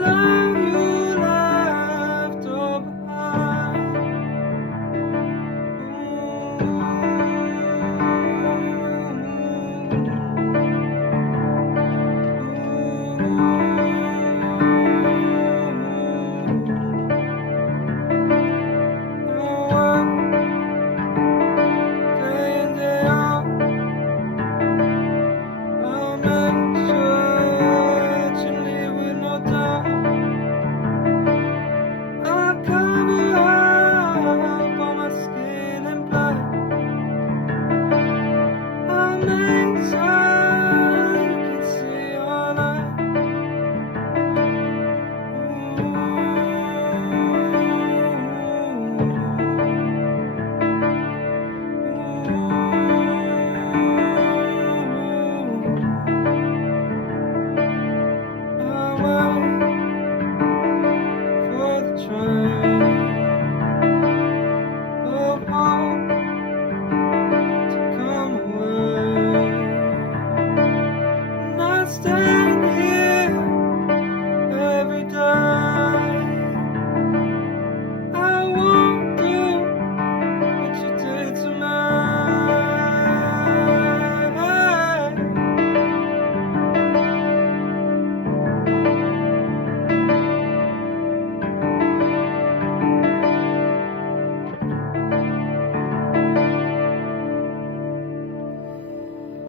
love you left all behind. Day in, day out, I'll make sure to leave with no doubt. I'll cover up all my skin in black. I'll make sure you can see all that. I will